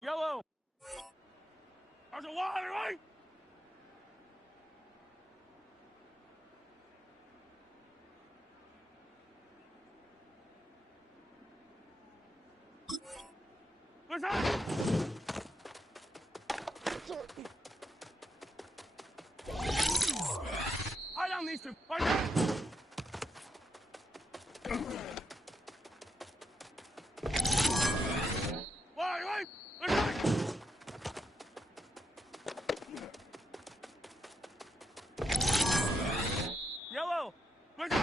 Yellow! There's a water, right? Listen! I don't need to. Why? Listen! Yellow! Listen!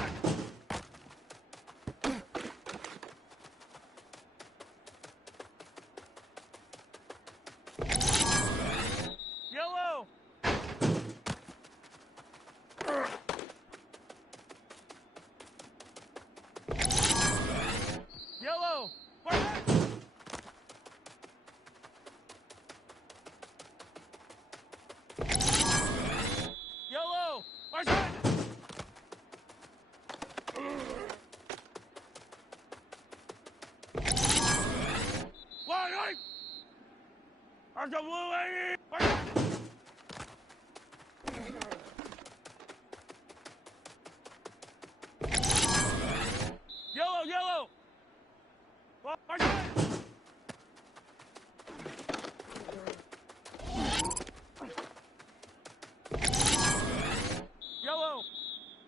Yellow! Yellow! Yellow! Why? There's a blue lady! Yellow! Yellow!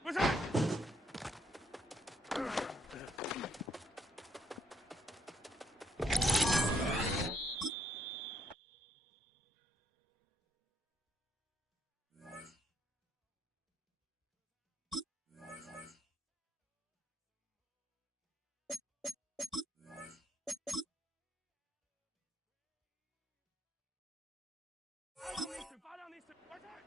What's that? I don't need to. What's that?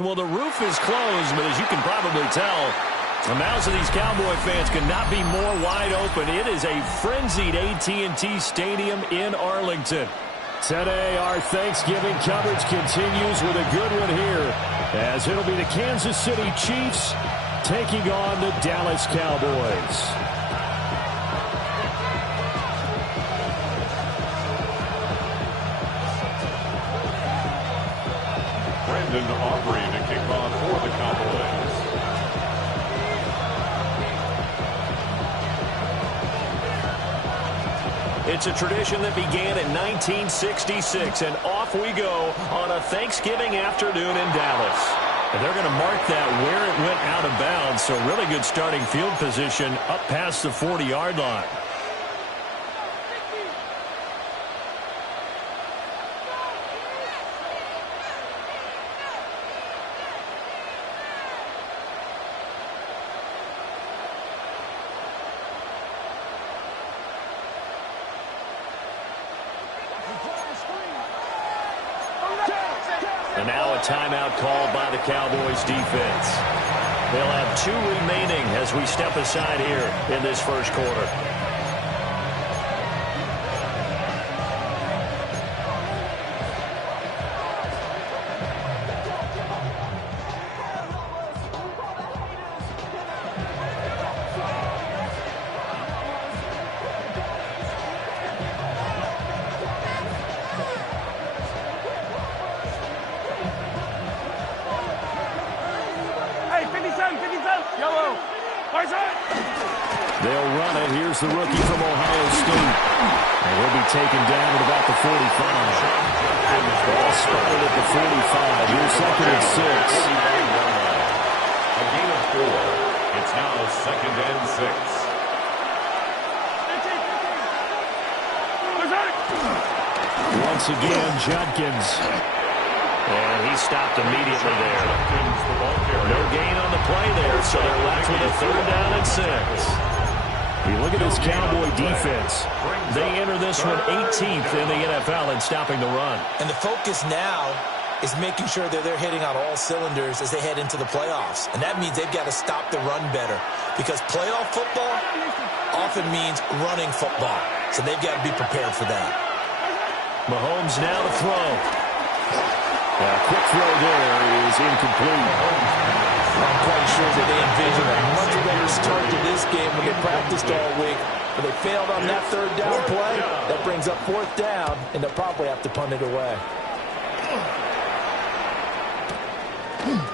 Well, the roof is closed, but as you can probably tell, the mouths of these Cowboy fans could not be more wide open. It is a frenzied AT&T Stadium in Arlington. Today, our Thanksgiving coverage continues with a good one here, as it'll be the Kansas City Chiefs taking on the Dallas Cowboys. Aubrey to kick off for the Cowboys. It's a tradition that began in 1966, and off we go on a Thanksgiving afternoon in Dallas. And they're going to mark that where it went out of bounds, so really good starting field position up past the 40-yard line. And now a timeout called by the Cowboys defense. They'll have 2 remaining as we step aside here in this first quarter. They'll run it. Here's the rookie from Ohio State. And he'll be taken down at about the 45. Ball spotted at the 45. Here's 2nd and 6. A gain of 4. It's now 2nd and 6. Once again, Judkins. And he stopped immediately there. No gain on the play there, so they're left with a 3rd down and 6. You look at this Cowboy defense. They enter this one 18th in the NFL in stopping the run. And the focus now is making sure that they're hitting on all cylinders as they head into the playoffs. And that means they've got to stop the run better, because playoff football often means running football. So they've got to be prepared for that. Mahomes now to throw. A quick throw there is incomplete. I'm quite sure that they envisioned a much better start to this game when they practiced all week. But they failed on that 3rd down play. That brings up 4th down, and they'll probably have to punt it away.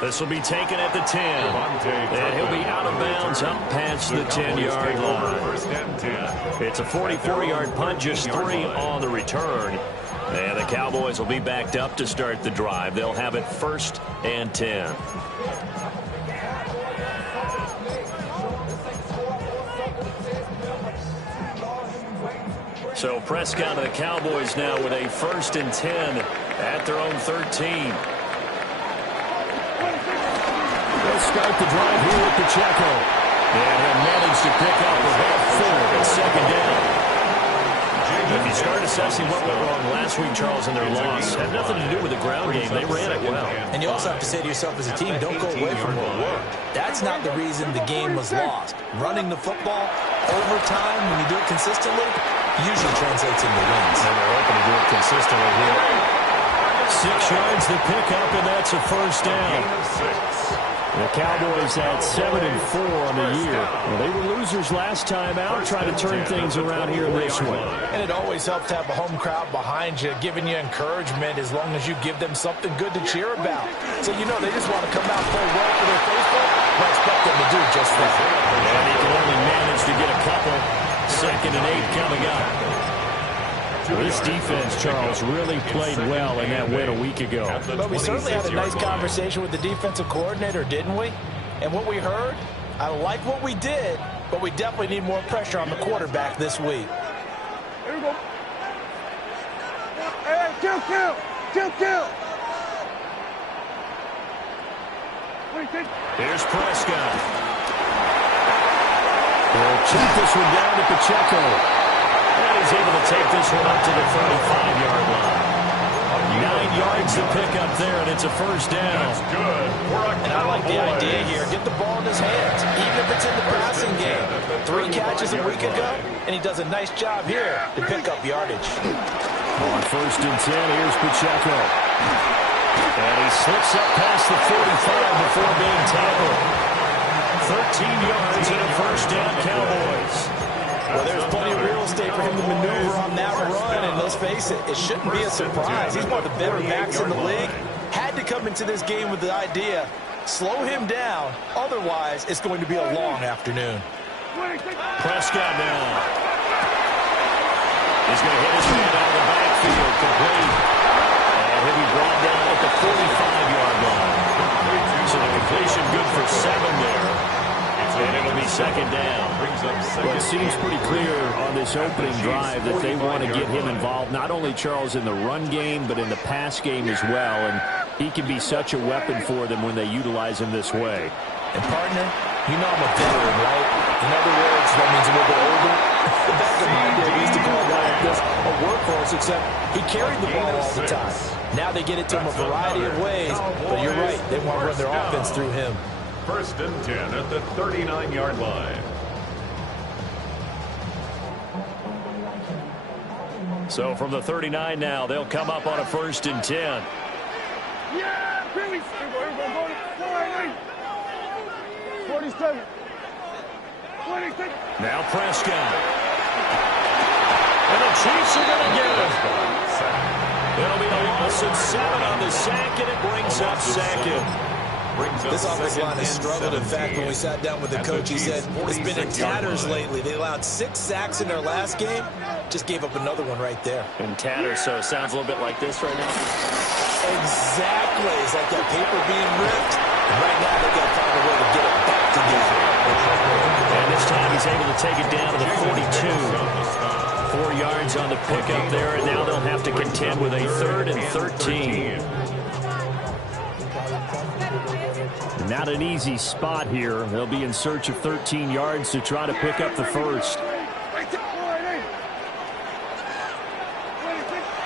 This will be taken at the 10. And he'll be out of bounds up past the 10-yard line. It's a 44-yard punt, just 3 on the return. And the Cowboys will be backed up to start the drive. They'll have it 1st and 10. So Prescott of the Cowboys now with a 1st and 10 at their own 13. They'll start the drive here with Pacheco. And he'll manage to pick up about 4 at 2nd down. If you start assessing what went wrong last week, Charles, in their loss, had nothing to do with the ground game. They ran it well. And you also have to say to yourself as a team, don't go away from what worked. That's not the reason the game was lost. Running the football over time, when you do it consistently, usually translates into wins. And they're open to do it consistently here. 6 yards to pick up, and that's a 1st down. The Cowboys had 7 and 4 on the year. Well, they were losers last time out, trying to turn things around here this one. And it always helps to have a home crowd behind you, giving you encouragement as long as you give them something good to cheer about. So you know they just want to come out and play well for their faithful. I expect them to do just that. And he can only manage to get a couple. 2nd and 8 coming up. This defense, Charles, really played well in that win a week ago. But we certainly had a nice conversation with the defensive coordinator, didn't we? And what we heard, I like what we did, but we definitely need more pressure on the quarterback this week. Here we go. Hey, kill. Here's Prescott. They'll check this one down to Pacheco. And he's able to take this one up to the 35-yard line. 9 yards to pick up there, and it's a 1st down. That's good. And I like the idea here. Get the ball in his hands, even if it's in the passing game. 3 catches a week ago, and he does a nice job here to pick up yardage. On 1st and 10, here's Pacheco. And he slips up past the 45 before being tackled. 13 yards and a 1st down, Cowboys. Well, there's plenty of real estate for him to maneuver on that run, and let's face it, it shouldn't be a surprise. He's one of the better backs in the league. Had to come into this game with the idea, slow him down, otherwise it's going to be a long afternoon. Prescott now. He's going to hit his man out of the backfield, complete. And he'll be brought down at the 45-yard line. So the completion good for 7 there. And it'll be 2nd down. Well, it seems pretty clear on this opening drive that they want to get him involved, not only, Charles, in the run game, but in the pass game as well. And he can be such a weapon for them when they utilize him this way. And, partner, you know I'm a veteran, right? In other words, that means a little bit older. Back in my day, we used to call a guy like this a workhorse, except he carried the ball all the time. Now they get it to him a variety of ways, but you're right. They want to run their offense through him. 1st and 10 at the 39-yard line. So from the 39 now, they'll come up on a 1st and 10. Yeah, Billy. 47. Now Prescott. And the Chiefs are going to get him. It'll be a loss of 7 on the sack, and it brings up 2nd. This offensive line has struggled. In fact, when we sat down with the coach, he said it's been in tatters lately. They allowed 6 sacks in their last game. Just gave up another one right there. In tatters, so it sounds a little bit like this right now. Exactly. It's like that paper being ripped. And right now, they've got to find a way to get it back together. And this time, he's able to take it down to the 42. 4 yards on the pickup there, and now they'll have to contend with a 3rd and 13. Not an easy spot here. They'll be in search of 13 yards to try to pick up the 1st.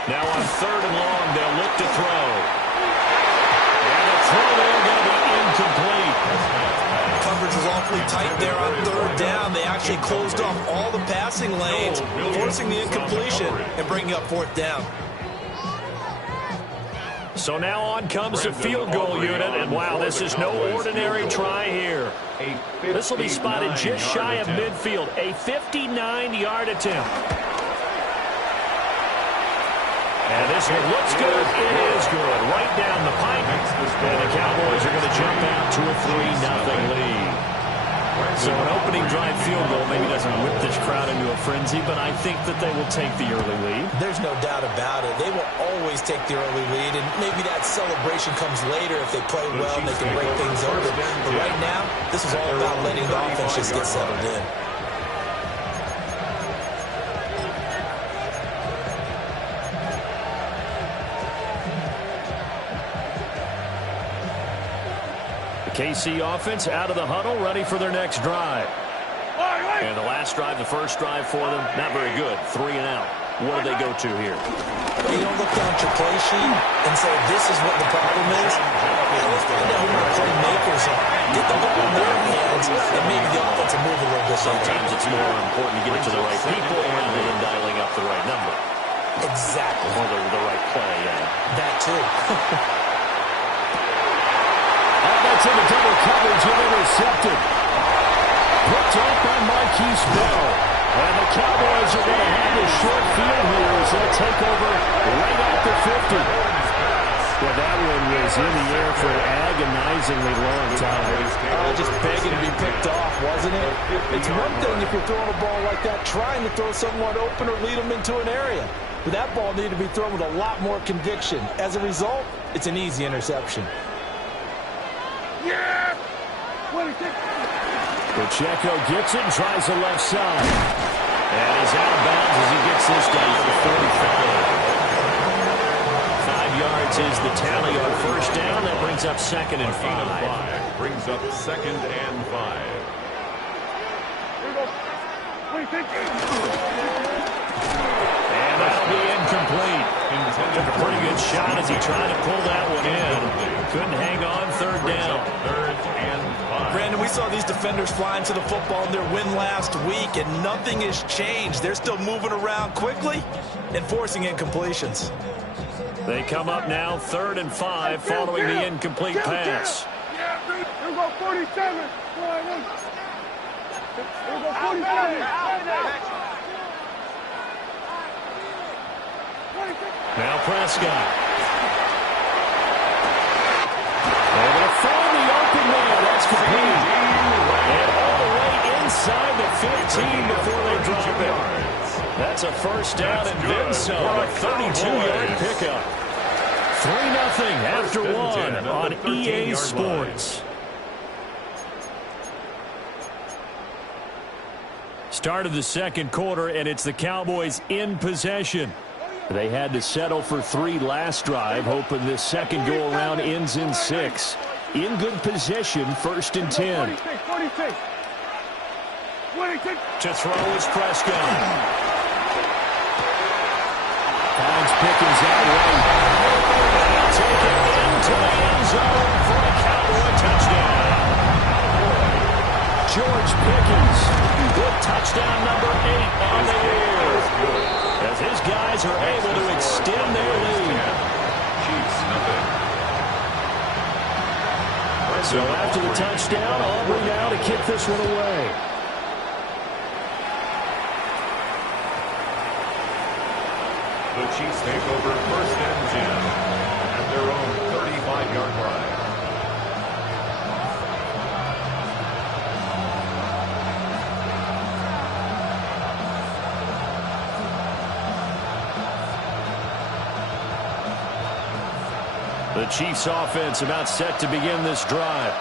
Now on 3rd and long, they'll look to throw. And the throw there going to be incomplete. Coverage was awfully tight there on 3rd down. They actually closed off all the passing lanes, forcing the incompletion and bringing up 4th down. So now on comes the field goal unit, and wow, this is no ordinary try here. This will be spotted just shy of midfield, a 59-yard attempt. And this one looks good. It is good. Right down the pipe. And the Cowboys are going to jump out to a 3-0 lead. So an opening drive field goal maybe doesn't whip this crowd into a frenzy, but I think that they will take the early lead. There's no doubt about it. They will always take the early lead, and maybe that celebration comes later if they play well and they can break things open. But right now, this is all about letting the offense just get settled in. KC offense out of the huddle, ready for their next drive. And the last drive, the first drive for them, not very good. 3 and out. What do they go to here? You don't look down at your play sheet and say, this is what the problem is. You look find out who my playmakers are. Get the ball in their hands, and maybe the offense will move a little bit. Sometimes it's more important to get it to the right people rather than dialing up the right number. Exactly. Or the right play, yeah. That, too. That's in the double coverage and intercepted. Picked up by Marquise Bell. And the Cowboys are going to have this short field here as they take over right at the 50. Well, that one was in the air for an agonizingly long time. Just begging to be picked off, wasn't it? It's one thing if you're throwing a ball like that, trying to throw someone open or lead them into an area. But that ball needed to be thrown with a lot more conviction. As a result, it's an easy interception. Yeah! Pacheco gets it and tries the left side. And he's out of bounds as he gets this down to the 45. 5 yards is the tally on first down. That brings up 2nd and 5. Brings up 2nd and 5. And that'll be incomplete. Took a pretty good shot as he tried to pull that one in. Couldn't hang on. 3rd down. 3rd and 5. Brandon, we saw these defenders flying to the football in their win last week, and nothing has changed. They're still moving around quickly and forcing incompletions. They come up now 3rd and 5 following the incomplete pass. Here we go 47. Here we go 47. Now Prescott. Able to find the open man. That's complete. And all the way inside the 15 before they drop it. That's a first down and then some. A 32-yard pickup. 3-0 after one on EA Sports. Start of the second quarter, and it's the Cowboys in possession. They had to settle for 3 last drive, hoping this second go-around ends in 6. In good position, 1st and 10. 46. To throw is Prescott. Finds Pickens out right. And he'll take it into the end zone for a Cowboy touchdown. George Pickens with touchdown number 8 on the year. As his guys are able to extend their lead. So after the touchdown, Aubrey now to kick this one away. The Chiefs take over 1st and 10 at their own 35-yard line. The Chiefs offense about set to begin this drive.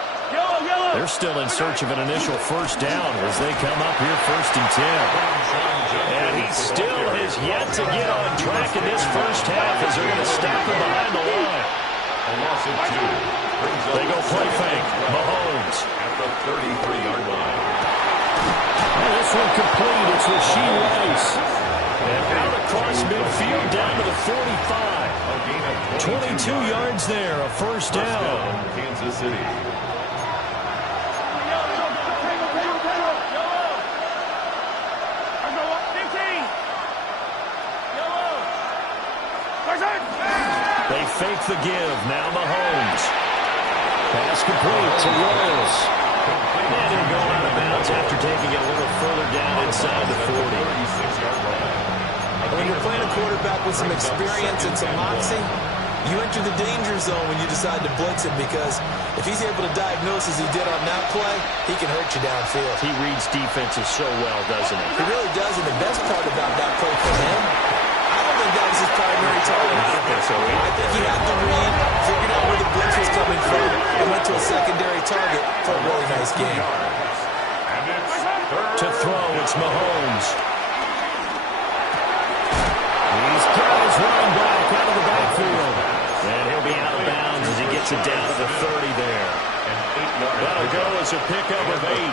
They're still in search of an initial first down as they come up here 1st and 10. And he still has yet to get on track in this first half as they're going to stop him behind the line. A loss of 2. They go play fake. Mahomes at the 33-yard line. And this one complete. It's Rasheed Rice. And out across midfield down to the 45. 22 yards there, a first down. Kansas City. They fake the give. Now Mahomes. Pass complete to Wills. And he'll go out of bounds after taking it a little further down inside the 40. 36-yard line. When you're playing a quarterback with some experience and some moxie, you enter the danger zone when you decide to blitz him, because if he's able to diagnose as he did on that play, he can hurt you downfield. He reads defenses so well, doesn't he? He really does, and the best part about that play for him, I don't think that was his primary target. I don't think so either. I think he had the read, figured out where the blitz was coming from, and went to a secondary target for a really nice game. To throw, it's Mahomes. He's got his running back out of the backfield. And he'll be out of bounds as he gets it down to the 30 there. An That'll go as a pickup of 8.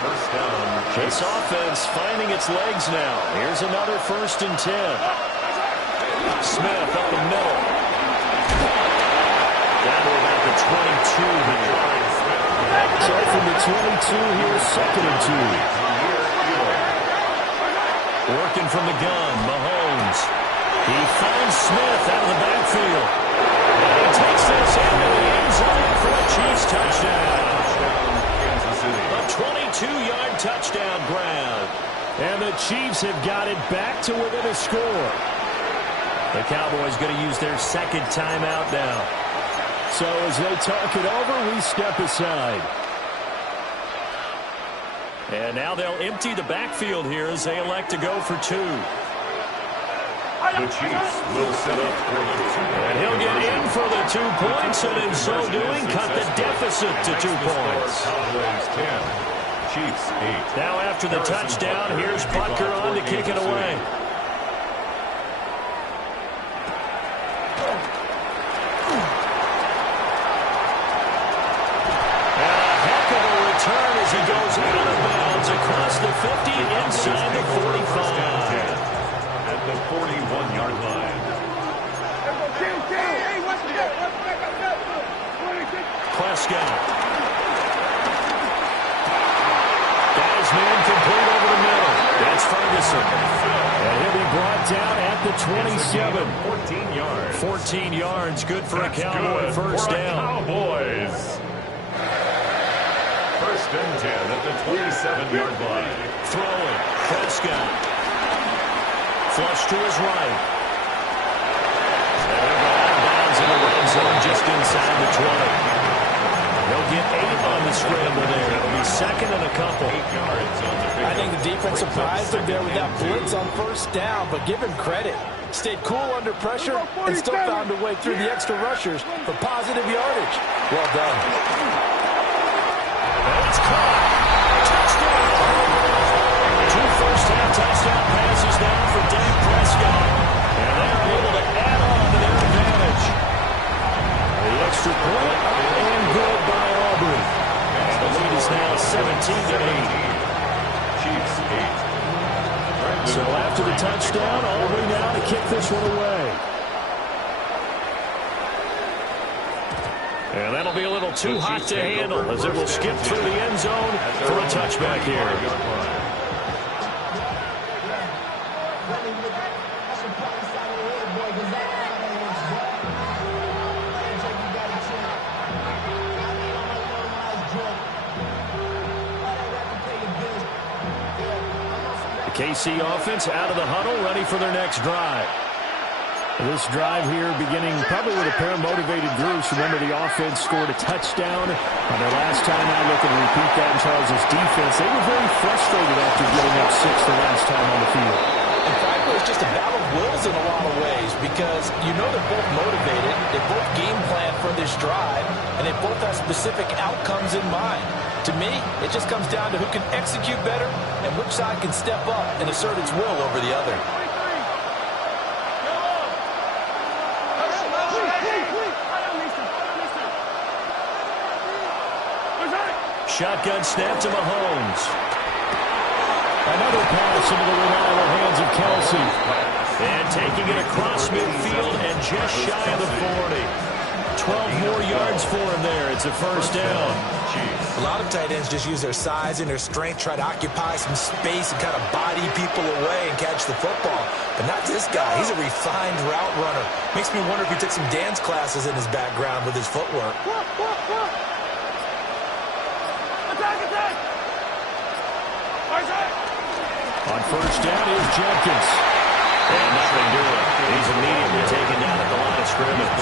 This offense finding its legs now. Here's another 1st and 10. Smith up the middle. Down to about the 22 here. So from the 22, here's 2nd and 2. Working from the gun, Mahomes. He finds Smith out of the backfield. And he takes this into the end zone for a Chiefs touchdown. A 22-yard touchdown grab. And the Chiefs have got it back to within a score. The Cowboys going to use their 2nd timeout now. So as they talk it over, we step aside. And now they'll empty the backfield here as they elect to go for 2. The Chiefs will set up for the 2. And he'll get in for the 2 points, and in so doing, cut the deficit to 2 points. Cowboys 10, Chiefs 8. Now after the touchdown, here's Butker on to kick it away. As he goes out of bounds across the 50, inside the 45. At the 41-yard line. Prescott. Guys, man, complete over the middle. That's Ferguson. And he'll be brought down at the 27. 14 yards. 14 yards, good for a Cowboy Good first for a down. Cowboys. 1st and 10 at the 27-yard line. Throwing. Prescott. Flush to his right. And they'll go out of bounds in the red zone just inside the 20. They'll get 8 on the scramble there. It'll be 2nd and a couple. 8 yards on the I think the defense surprised him there with that blitz on 1st down, but give him credit. Stayed cool under pressure and still found a way through the extra rushers for positive yardage. Well done. It's caught. Touchdown. 2 first-half touchdown passes now for Dak Prescott. And they're able to add on to their advantage. The extra point and good by Aubrey. And the lead is now 17-8. Chiefs 8. So after the touchdown, Aubrey now to kick this one away. And that'll be a little too hot to handle as it will skip through the end zone for a touchback here. The KC offense out of the huddle, ready for their next drive. This drive here beginning probably with a pair of motivated groups. Remember, the offense scored a touchdown on their last time out. Looking to repeat that in Charles' defense. They were very frustrated after giving up 6 the last time on the field. And frankly, it's just a battle of wills in a lot of ways because you know they're both motivated, they both game plan for this drive, and they both have specific outcomes in mind. To me, it just comes down to who can execute better and which side can step up and assert its will over the other. Shotgun snap to Mahomes. Another pass into the reliable hands of Kelsey. And taking it across midfield and just shy of the 40. 12 more yards for him there. It's a first down. A lot of tight ends just use their size and their strength, try to occupy some space and kind of body people away and catch the football. But not this guy. He's a refined route runner. Makes me wonder if he took some dance classes in his background with his footwork. On first down is Jenkins. And nothing doing. He's immediately taken down at the line of scrimmage.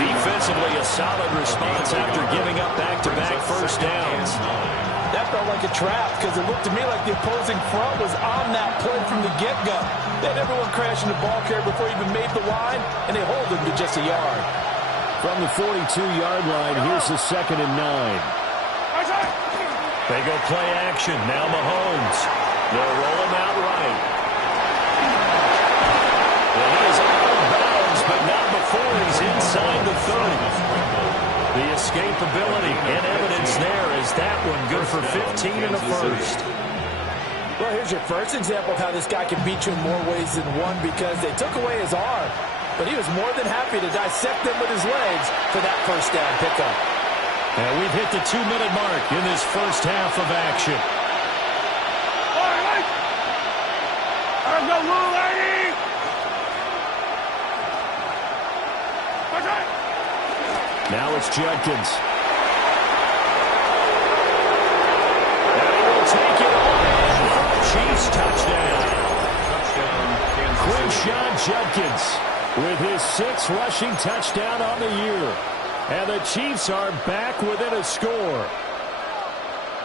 Defensively, a solid response after giving up back-to-back first downs. That felt like a trap because it looked to me like the opposing front was on that play from the get-go. They had everyone crashing the ball carrier before he even made the line, and they hold him to just a yard. From the 42-yard line, here's the 2nd and 9. They go play action. Now Mahomes. They'll roll him out right. And he is out of bounds, but not before he's inside the 30. The escapability and evidence there is that one good for 15 in the first. Well, here's your first example of how this guy can beat you in more ways than one because they took away his arm. But he was more than happy to dissect them with his legs for that first down pickup. And we've hit the 2-minute mark in this first half of action. Now it's Judkins. And he will take it on for a Chiefs touchdown. Quinshon Judkins with his 6th rushing touchdown on the year. And the Chiefs are back within a score.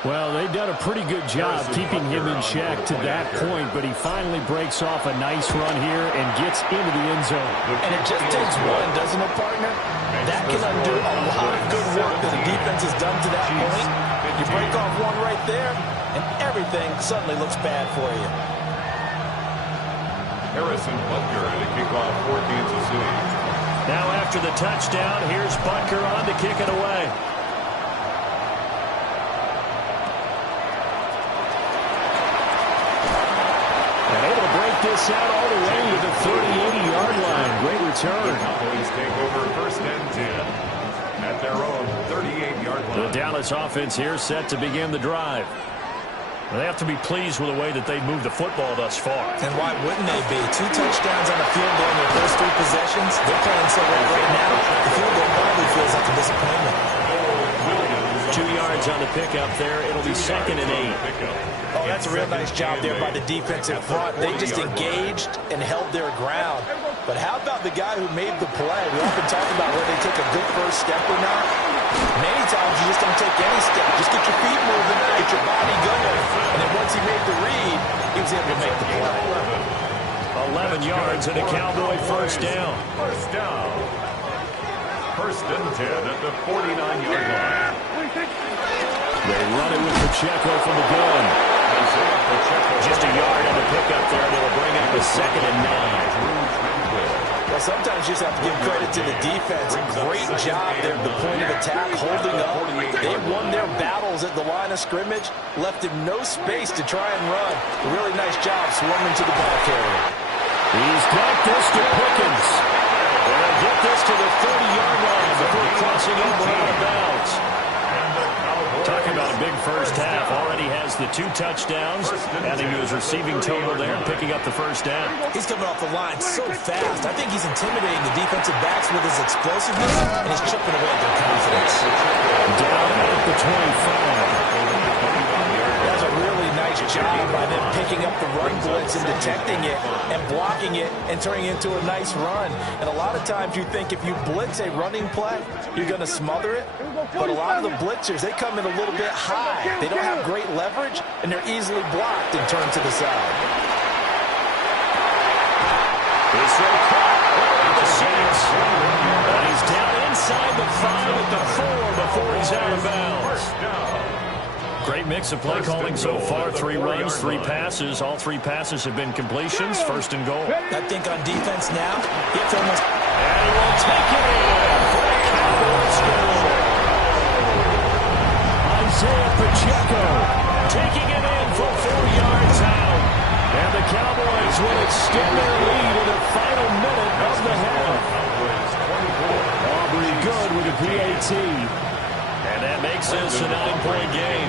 Well, they've done a pretty good job keeping him in check to that point, but he finally breaks off a nice run here and gets into the end zone. And it just takes one, doesn't it, partner? That can undo a lot of good work that the defense has done to that point. You break off one right there, and everything suddenly looks bad for you. Harrison Butker to kick off for Kansas City. Now after the touchdown, here's Butker on to kick it away. And able to break this out all the way to the 30-80-yard line. Great return. The Cowboys take over 1st and 10 at their own 38-yard line. The Dallas offense here set to begin the drive. Well, they have to be pleased with the way that they've moved the football thus far. And why wouldn't they be? 2 touchdowns on the field goal in their first 3 possessions. They're playing so well right now. The field goal probably feels like a disappointment. 2 yards on the pickup there. It'll be 2nd and 8. Oh, that's a real nice job there by the defensive front. They just engaged and held their ground. But how about the guy who made the play? We often talk about whether they take a good first step or not. Many times you just don't take any step. Just get your feet moving, get your body going. And then once he made the read, he was able to make the play. 11 yards and a Cowboy first down. First down. 1st and 10 at the 49-yard line. They run it with Pacheco from the gun. Just a yard on the pickup there, and it'll bring up a 2nd and 9. Well, sometimes you just have to give credit to the defense. Great job there at the point of attack, holding up. They won their battles at the line of scrimmage, left him no space to try and run. A really nice job swarming to the ball carrier. He's got this to Pickens. They'll get this to the 30-yard line before crossing over out of bounds. Talking about a big first half. Already has the 2 touchdowns, adding to his receiving total there, picking up the first down. He's coming off the line so fast. I think he's intimidating the defensive backs with his explosiveness, and he's chipping away at their confidence. Down at the 25. That's a really nice job by them picking up the run blitz and detecting it and blocking it and turning it into a nice run. And a lot of times you think if you blitz a running play, you're going to smother it. But a lot of the blitzers, they come in a little bit high. They don't have great leverage, and they're easily blocked and turned to the side. It's a cut over the 6. And he's down inside the 5 at the 4 before he's out of bounds. Great mix of play calling so far. 3 runs, 3 passes. All 3 passes have been completions. 1st and goal. I think on defense now, it's almost... And he will take it in for a Cowboys score. Isaiah Pacheco taking it in for 4 yards out. And the Cowboys will extend their lead in the final minute of the half. Aubrey good with a PAT. And that makes this a 9-point game.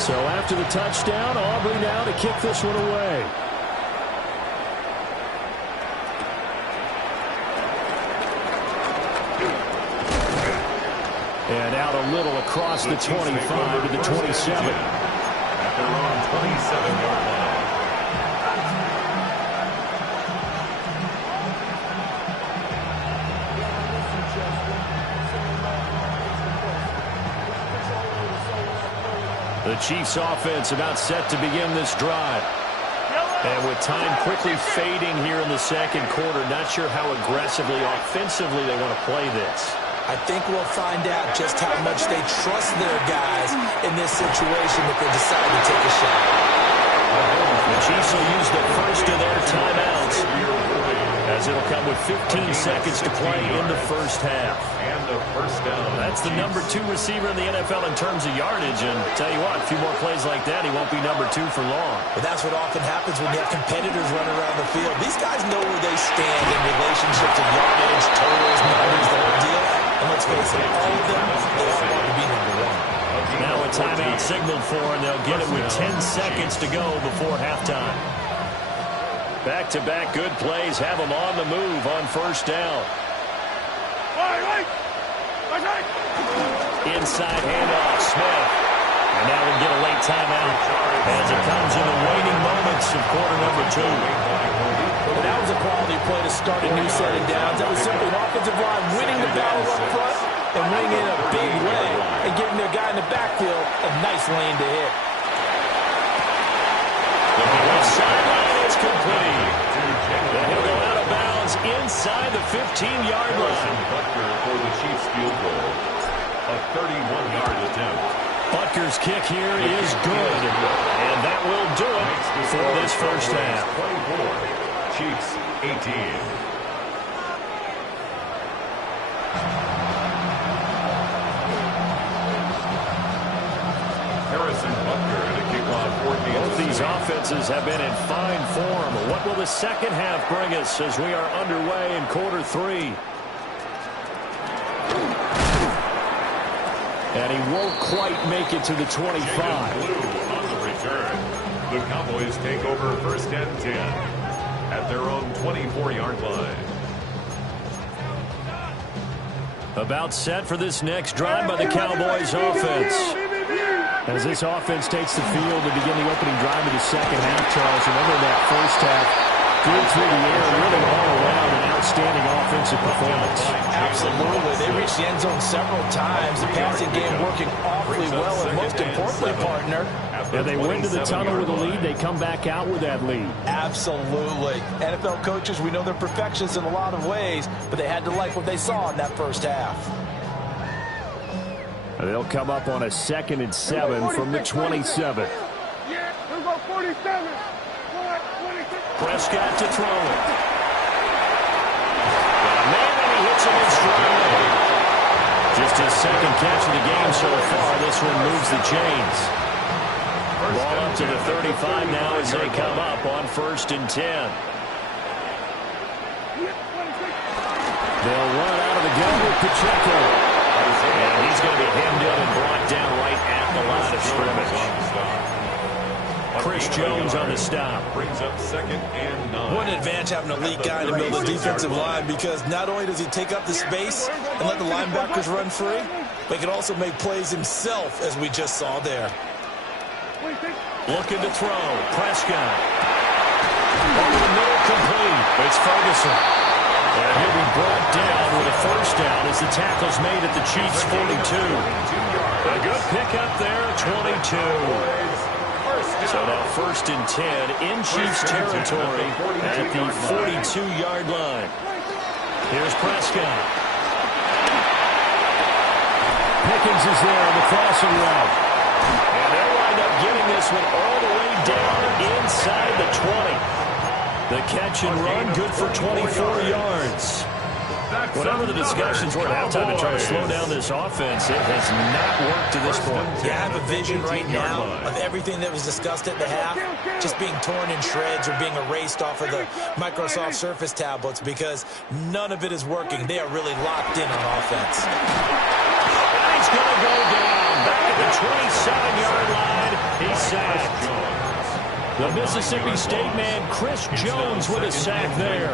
So after the touchdown, Aubrey now to kick this one away. And out a little across the 25 to the 27. At their own 27-yard line. The Chiefs offense about set to begin this drive. And with time quickly fading here in the 2nd quarter, not sure how aggressively, offensively they want to play this. I think we'll find out just how much they trust their guys in this situation if they decide to take a shot. The Chiefs will use the first of their timeouts as it'll come with 15 seconds to play in the first half. And a first down. That's the number 2 receiver in the NFL in terms of yardage. And tell you what, a few more plays like that, he won't be number 2 for long. But that's what often happens when you have competitors running around the field. These guys know where they stand in relationship to yardage, totals, numbers, the whole deal. And let's face it, all of them, they all want to be number 1. Now a timeout signaled for, and they'll get it with 10 seconds to go before halftime. Back-to-back good plays have them on the move on first down. Inside handoff, Smith. And now we'll get a late timeout as it comes in the waning moments of quarter number 2. Well, that was a quality play to start a new set of downs. That was simply an offensive line winning the battle up front and winning in a big way and giving their guy in the backfield a nice lane to hit. The left sideline is complete. And he'll go out of bounds inside the 15-yard line. Butker for the Chiefs field goal. A 31-yard attempt. Butker's kick here is good. And that will do it for this first half. 24, Chiefs 18. Both these offenses have been in fine form. What will the second half bring us as we are underway in quarter 3? And he won't quite make it to the 25. On the return, the Cowboys take over first and 10 at their own 24-yard line. About set for this next drive by the Cowboys offense. As this offense takes the field to begin the opening drive of the second half, Charles, remember that first half, good through the air, really all around an outstanding offensive performance. Absolutely. They reached the end zone several times. The passing game working awfully well, and most importantly, partner, yeah, they went to the tunnel with a lead. They come back out with that lead. Absolutely. NFL coaches, we know they're perfectionists in a lot of ways, but they had to like what they saw in that first half. They'll come up on a 2nd and 7 from the 27. Prescott to throw it. Got a man, and he hits him in stride. Just his second catch of the game so far. This one moves the chains. Ball up to the 35 now as they come up on 1st and 10. They'll run out of the gun with Pacheco. And he's going to be hemmed in and brought down right at the line of scrimmage. Chris Jones on the stop. Brings up 2nd and 9. What an advantage having a lead guy in the middle of the defensive line, because not only does he take up the space and let the linebackers run free, but he can also make plays himself, as we just saw there. Looking to throw. Prescott. Over the middle, complete. It's Ferguson. And he'll be brought down with a first down as the tackle's made at the Chiefs' 42. A good pickup there, 22. So now 1st and 10 in Chiefs territory at the 42-yard line. Here's Prescott. Pickens is there on the crossing route. And they'll wind up getting this one all the way down inside the 20. The catch and run, good for 24 yards. Whatever the discussions were at halftime to try to slow down this offense, it has not worked to this point. Yeah, I have a vision right now of everything that was discussed at the half just being torn in shreds or being erased off of the Microsoft Surface tablets, because none of it is working. They are really locked in on offense. And he's going to go down back at the 27-yard line. He's sacked. The Mississippi State man, Chris Jones, with a sack there.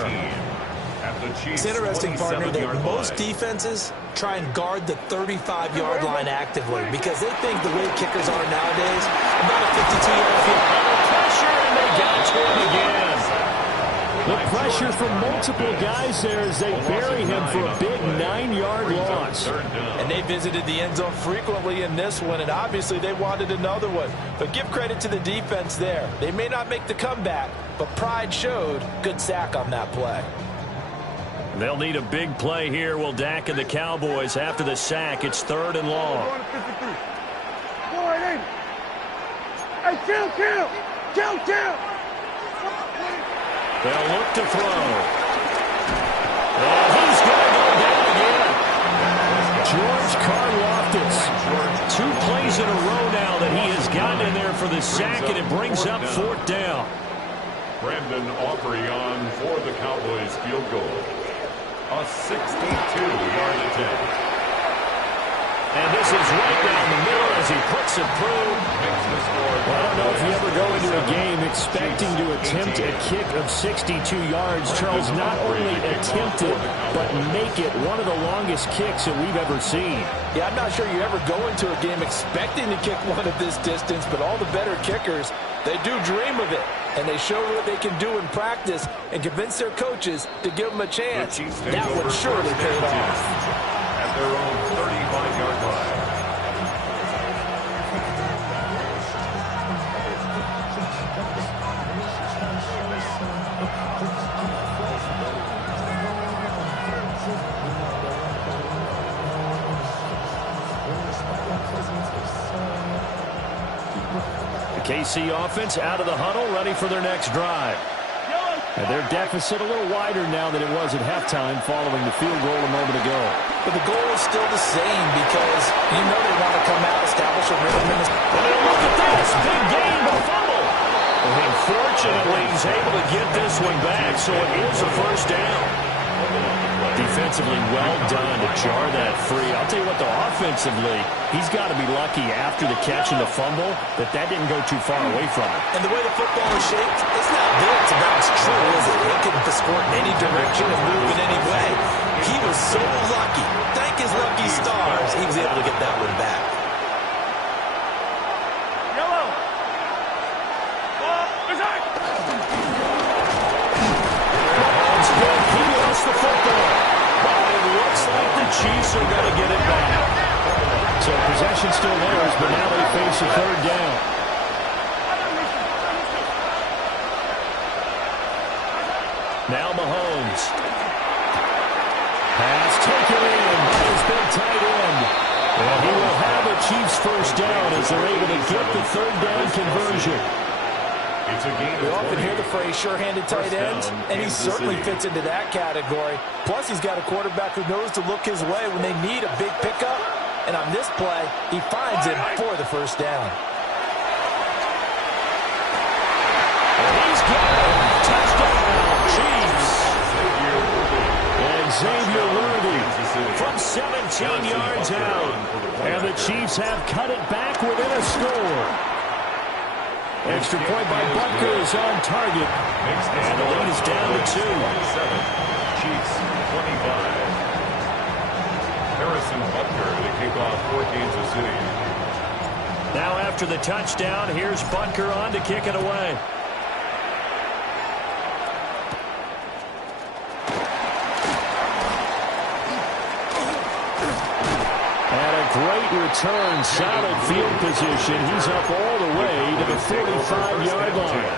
It's interesting, partner, that most defenses try and guard the 35-yard line actively because they think the way kickers are nowadays, about a 52-yard field. Pressure, and they got to him again. The pressure from multiple guys there as they bury him for a big 9-yard loss. And they visited the end zone frequently in this one, and obviously they wanted another one. But give credit to the defense there. They may not make the comeback, but pride showed. Good sack on that play. They'll need a big play here. Will Dak and the Cowboys after the sack. It's 3rd and long. Hey, kill! They'll look to throw. Here's Karlaftis. 2 plays in a row now that he has gotten in there for the sack, and it brings up 4th down. Brandon Aubrey on for the Cowboys field goal. A 62-yard attempt. And this is right down the middle as he puts it through. Well, I don't know if you ever go into a game expecting to attempt a kick of 62 yards. Charles, not only attempt it, but make it one of the longest kicks that we've ever seen. Yeah, I'm not sure you ever go into a game expecting to kick one at this distance, but all the better kickers, they do dream of it. And they show what they can do in practice and convince their coaches to give them a chance. That one surely paid off. At their own 35-yard line. The KC offense out of the huddle, ready for their next drive. And their deficit a little wider now than it was at halftime following the field goal a moment ago. But the goal is still the same because you know they want to come out, establish a rhythm. And look at this. Big gain, but fumble. And fortunately, he's able to get this one back, so it is a 1st down. Defensively well done to jar that free. I'll tell you what, though, offensively, he's got to be lucky after the catch and the fumble that didn't go too far away from him. And the way the football is shaped, it's not built to bounce true, is it? It can score in any direction and move in any way. He was so lucky. Thank his lucky stars, he was able to get that one back. He lost the football. But it looks like the Chiefs are going to get it back. So possession still theirs, but now they face a 3rd down. Now Mahomes. Pass taken in by his big tight end. And he will have a Chiefs 1st down as they're able to get the 3rd down conversion. We often hear the phrase sure-handed tight ends, and he certainly fits into that category. Plus, he's got a quarterback who knows to look his way when they need a big pickup. And on this play, he finds him for the 1st down. And he's got it. Touchdown, Chiefs. And Xavier Worthy from 17 yards out. And the Chiefs have cut it back within a score. Extra point by Butker is on target. And the lead is down to 2. Chiefs 25. Harrison Butker to kick off for Kansas City. Now after the touchdown, here's Butker on to kick it away. Great return, solid field position. He's up all the way to the 45-yard line.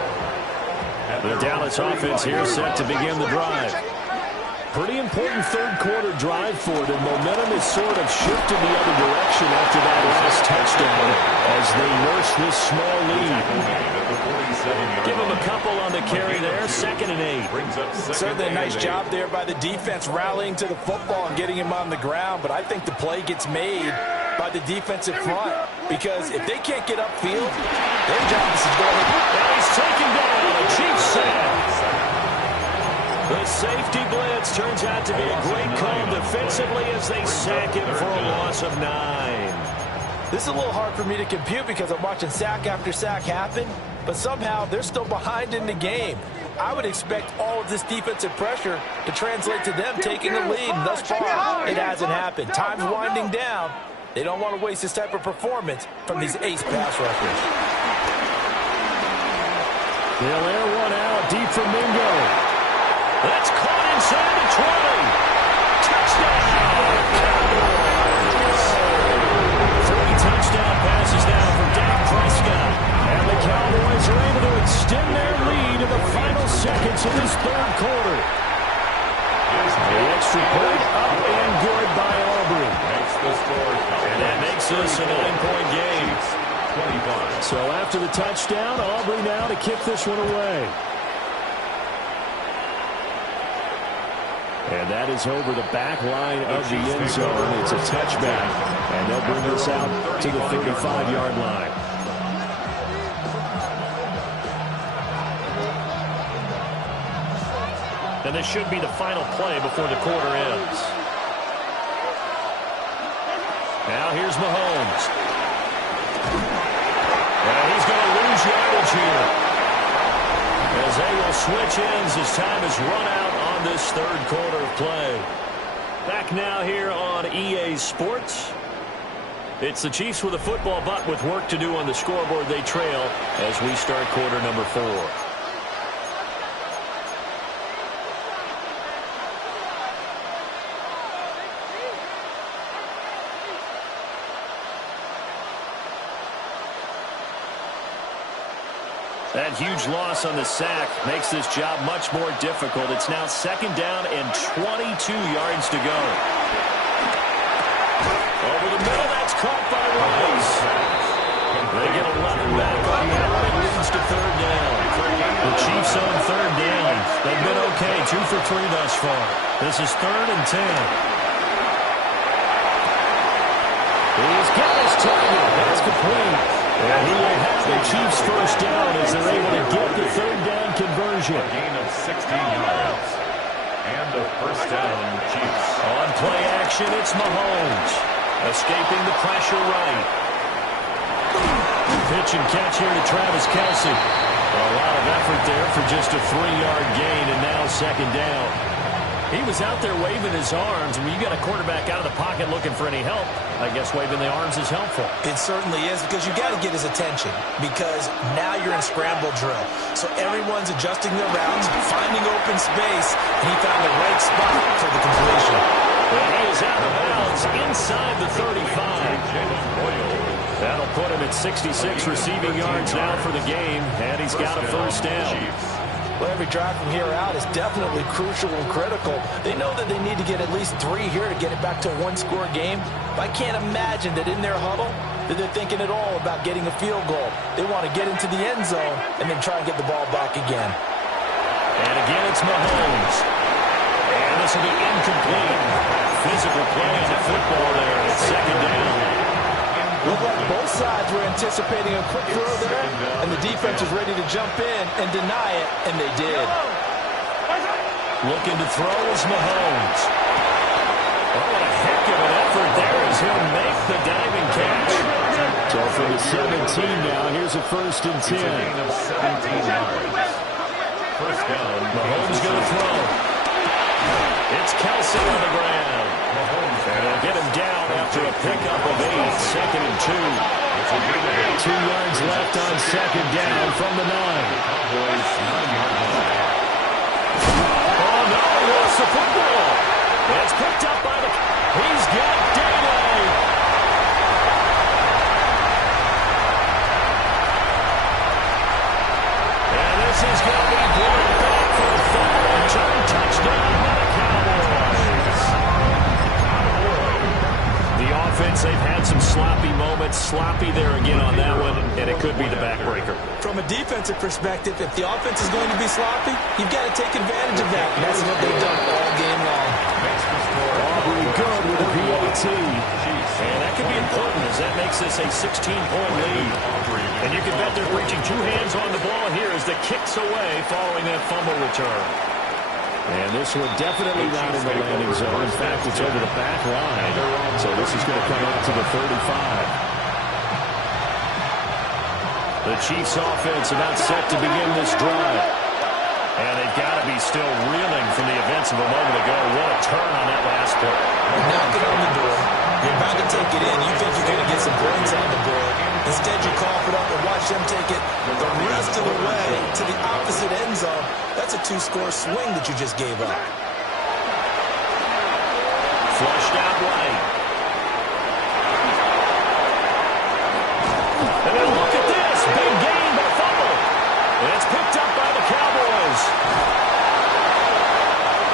The Dallas offense here set to begin the drive. Pretty important 3rd quarter drive for them. Momentum has sort of shifted the other direction after that last touchdown as they nurse this small lead. Give them a couple on the carry there. 2nd and 8. Certainly a nice job there by the defense rallying to the football and getting him on the ground, but I think the play gets made by the defensive front because if they can't get upfield, their job is to go ahead. And he's taken down. A Chiefs sack. The safety blitz turns out to be a great call defensively as they sack him for a loss of 9. This is a little hard for me to compute because I'm watching sack after sack happen, but somehow they're still behind in the game. I would expect all of this defensive pressure to translate to them taking the lead, and thus far, it hasn't happened. Time's winding down. They don't want to waste this type of performance from these ace pass rushers. They'll air one out deep from Mingo. That's caught inside the 20. Touchdown, Cowboys. 3 touchdown passes now for Dak Prescott. And the Cowboys are able to extend their lead in the final seconds of this 3rd quarter. The extra point up and good by Aubrey. And that makes this a 9-point game. So after the touchdown, Aubrey now to kick this one away. And that is over the back line of the end zone. It's a touchback. And they'll bring this out to the 35-yard line. And this should be the final play before the quarter ends. Now here's Mahomes. And he's going to lose yardage here, as they will switch ends as time is run out on this third quarter of play. Back now here on EA Sports. It's the Chiefs with a football, but with work to do on the scoreboard, they trail as we start quarter number 4. That huge loss on the sack makes this job much more difficult. It's now second down and 22 yards to go. Over the middle, that's caught by Rice. They get 11 back on that one. It leads to third down. The Chiefs on third down. They've been okay, 2 for 3 thus far. This is 3rd and 10. He's got his target. That's complete. And he will have the Chiefs first down as they're able to get the third down conversion. A gain of 16 yards. And a first down, Chiefs. On play action, it's Mahomes. Escaping the pressure right. Pitch and catch here to Travis Kelce. A lot of effort there for just a 3-yard gain, and now second down. He was out there waving his arms, and when you got a quarterback out of the pocket looking for any help, I guess waving the arms is helpful. It certainly is, because you got to get his attention, because now you're in scramble drill. So everyone's adjusting their routes, finding open space, and he found the right spot for the completion. And he is out of bounds inside the 35. That'll put him at 66 receiving yards now for the game, and he's got a first down. Well, every drive from here out is definitely crucial and critical. They know that they need to get at least 3 here to get it back to a one-score game. But I can't imagine that in their huddle that they're thinking at all about getting a field goal. They want to get into the end zone and then try and get the ball back again. And again, it's Mahomes. And this will be incomplete. Physical play on the football there. It's second down. Looked like both sides were anticipating a quick throw there, and the defense was ready to jump in and deny it, and they did. Looking to throw is Mahomes. Oh, a heck of an effort there as he'll make the diving catch. So for the 17 now, here's a 1st and 10. Of 17 yards. First down. Mahomes going to throw. It's Kelce on the ground. And they'll get him down after a pickup of 8, 2nd and 2. 2 yards left on second down from the 9. Cowboys 9-yard line. Oh, no, he lost the football. It's picked up by the... He's got Day-Day. And this is going to be brought back for a final return touchdown by the Cowboys. The offense, they've had some sloppy moments. Sloppy there again on that one, and it could be the backbreaker. From a defensive perspective, if the offense is going to be sloppy, you've got to take advantage of that. And that's what they've done all game long. Aubrey good with a PAT. And that could be important as that makes this a 16-point lead. And you can bet they're reaching 2 hands on the ball here as the kick's away following that fumble return. And this one definitely not in the landing zone. In fact, it's over the back line. So this is going to come out to the 35. The Chiefs offense about set to begin this drive. And they've got to be still reeling from the events of a moment ago. What a turn on that last play. You're knocking on the door. You're about to take it in. You think you're going to get some points on the board. Instead, you cough it up and watch them take it the rest of the way to the opposite end zone. That's a 2-score swing that you just gave up. Flushed out right. And then look at this. Big gain, but a fumble. And it's picked up by the Cowboys.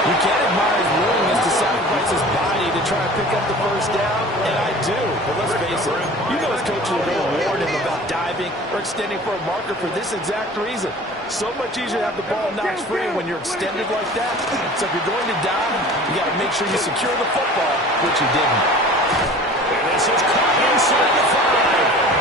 You can't admire his willingness to sacrifice his body to try and pick up the first down, and I do. But let's face it, you know his coaches are going to warn him about diving are extending for a marker for this exact reason. So much easier to have the ball knocked free when you're extended like that. So if you're going to dive, you got to make sure you secure the football, which you didn't. And this is caught inside the 5.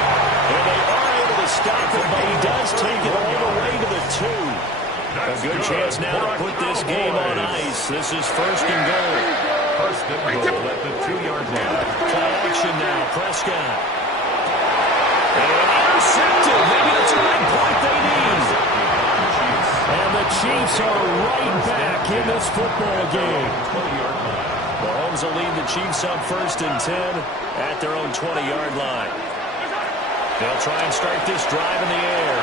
And they are able to stop him, but he does take it all the way to the 2. A good chance now to put this game on ice. This is first and goal. First and goal at the 2-yard line. Play action now. Prescott. And intercepted. Maybe the turning point they need. And the Chiefs are right back in this football game. 20-yard line. Mahomes will lead the Chiefs up first and 10 at their own 20-yard line. They'll try and start this drive in the air.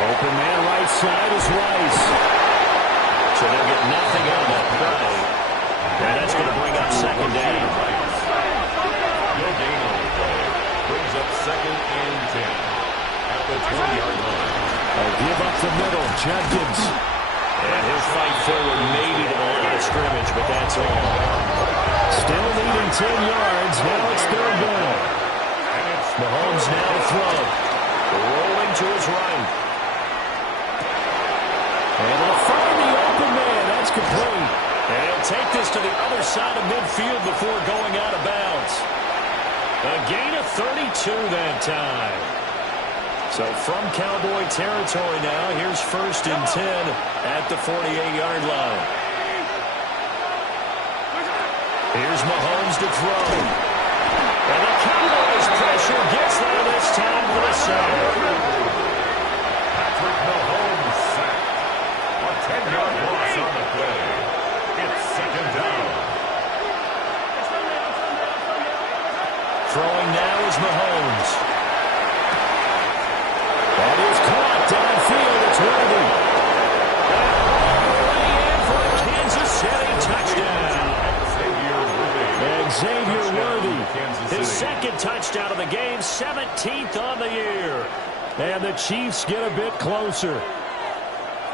Open man right side is Rice. So they'll get nothing out of that play. And that's going to bring up second down. No gain on the play. Brings up second and 10 at the 20-yard line. They'll give up the middle. Judkins. And he'll fight forward maybe to the line of scrimmage, but that's all. Still leading 10 yards. Now it's third down. Mahomes now to throw. Rolling to his right. And he'll find the open man. That's complete. And he'll take this to the other side of midfield before going out of bounds. A gain of 32 that time. So from Cowboy territory now, here's first and 10 at the 48-yard line. Here's Mahomes to throw. And the Cowboys pressure gets there this time for the sack. Patrick Mahomes sacked. A 10-yard loss on the play. It's second down. Throwing now is Mahomes. That is caught downfield. It's Worthy. And for a Kansas City touchdown. Xavier Worthy. His second touchdown of the game, 17th on the year. And the Chiefs get a bit closer.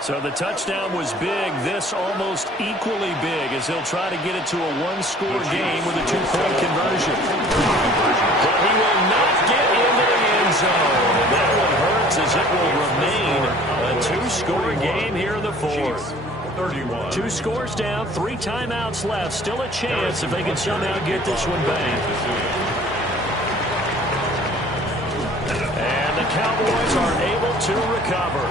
So the touchdown was big. This almost equally big as he'll try to get it to a one-score game with a two-point conversion. But he will not get into the end zone. And that one hurts as it will remain a two-score game here in the fourth. 31. 2 scores down, 3 timeouts left. Still a chance if they can somehow get this one back. And the Cowboys are able to recover.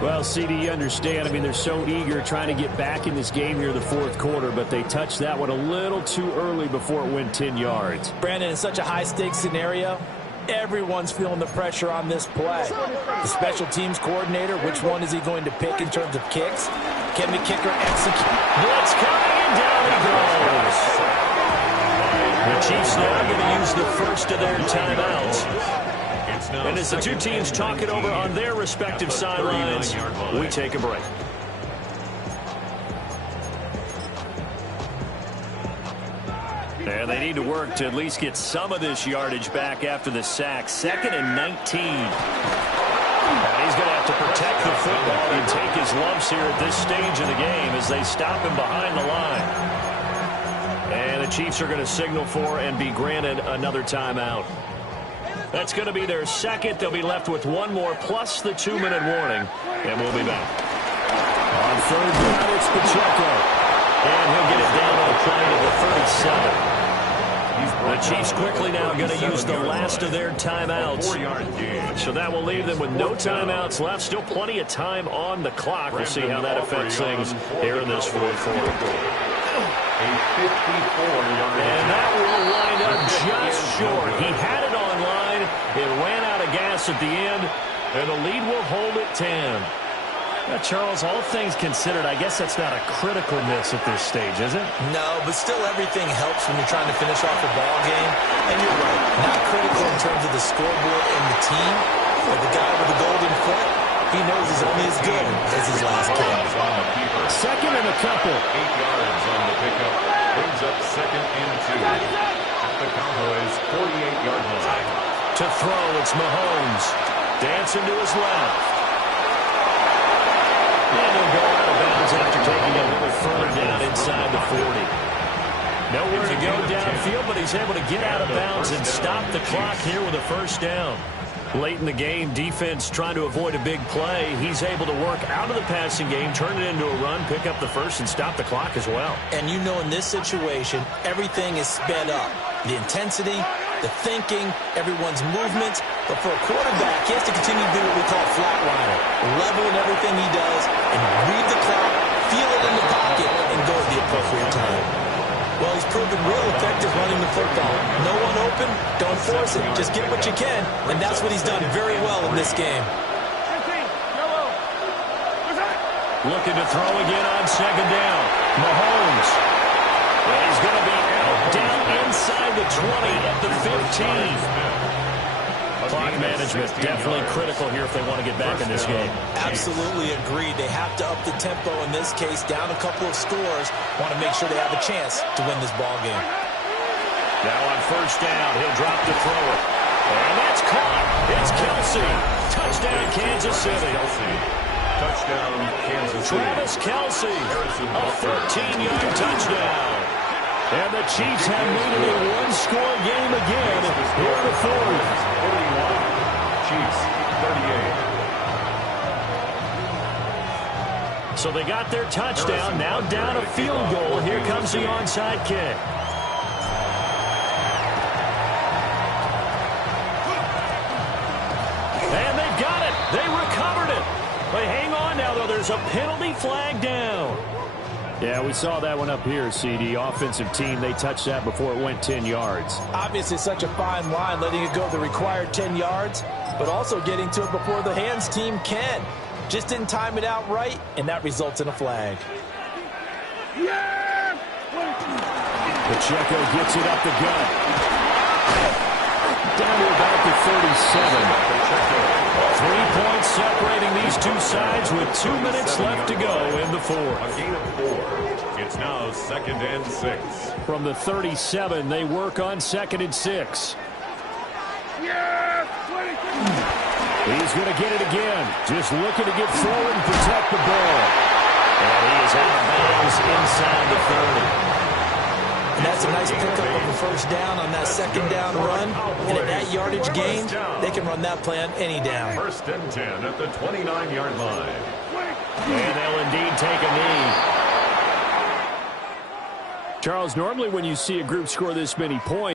Well, CD, you understand. I mean, they're so eager trying to get back in this game here in the fourth quarter, but they touched that one a little too early before it went 10 yards. Brandon, in such a high-stakes scenario, everyone's feeling the pressure on this play. The special teams coordinator, which one is he going to pick in terms of kicks? Can the kicker execute? Blitz coming, and down he goes. The Chiefs now going to use the first of their timeouts. And as the two teams talk it over on their respective sidelines, we take a break. And they need to work to at least get some of this yardage back after the sack. 2nd and 19. And he's going to have to protect the football and take his lumps here at this stage of the game as they stop him behind the line. And the Chiefs are going to signal for and be granted another timeout. That's going to be their second. They'll be left with one more plus the 2-minute warning. And we'll be back. On third down, it's Pacheco. And he'll get it down on the play to the 37. The Chiefs quickly now going to use the last of their timeouts. So that will leave them with no timeouts left. Still plenty of time on the clock. We'll see how that affects things here in this fourth quarter. A 54-yard. And that will wind up just short. He had it on line. It ran out of gas at the end. And the lead will hold at 10. Charles, all things considered, I guess that's not a critical miss at this stage, is it? No, but still everything helps when you're trying to finish off a ball game. And you're right, not critical in terms of the scoreboard and the team. But the guy with the golden foot, he knows he's only as good as his last kick. Second and a couple. 8 yards on the pickup. Brings up second and 2 at the Cowboys' 48-yard line. To throw, it's Mahomes. Dancing to his left. And he'll go out of bounds after taking a little further down inside the 40. Nowhere to go downfield, but he's able to get out of bounds and stop the clock here with a first down. Late in the game, defense trying to avoid a big play. He's able to work out of the passing game, turn it into a run, pick up the first, and stop the clock as well. And you know in this situation, everything is sped up. The intensity, the thinking, everyone's movements. But for a quarterback, he has to continue to do what we call flatliner. Level in everything he does and read the clock, feel it in the pocket, and go at the appropriate time. Well, he's proven real effective running the football. No one open, don't force it. Just get what you can, and that's what he's done very well in this game. Looking to throw again on second down. Mahomes. And he's going to be out down inside the 20 at the 15. Clock management definitely critical here if they want to get back in this game. Absolutely agreed. They have to up the tempo in this case, down a couple of scores. Want to make sure they have a chance to win this ball game. Now on first down, he'll drop to throw it. And that's caught. It's Kelsey. Touchdown, Kansas City. Touchdown, Kansas City. Travis Kelsey, a 13-yard touchdown. And the Chiefs have made it a one-score game again here in the fourth. 41, Chiefs 38. So they got their touchdown, now down a field goal. Here comes the onside kick. And they've got it. They recovered it. But hang on now, though. There's a penalty flag down. Yeah, we saw that one up here, CD. Offensive team, they touched that before it went 10 yards. Obviously, such a fine line, letting it go the required 10 yards, but also getting to it before the hands team can. Just didn't time it out right, and that results in a flag. Pacheco gets it up the gut. Down to about the 37. 3 points separating these two sides with 2 minutes left to go in the fourth. A gain of 4. It's now 2nd and 6. From the 37, they work on 2nd and 6. He's going to get it again. Just looking to get forward and protect the ball. And he is out of bounds inside the 30. And that's a nice pickup of a first down on that second down run. And at that yardage gain, they can run that play on any down. 1st and 10 at the 29-yard line. And they'll indeed take a knee. Charles, normally when you see a group score this many points,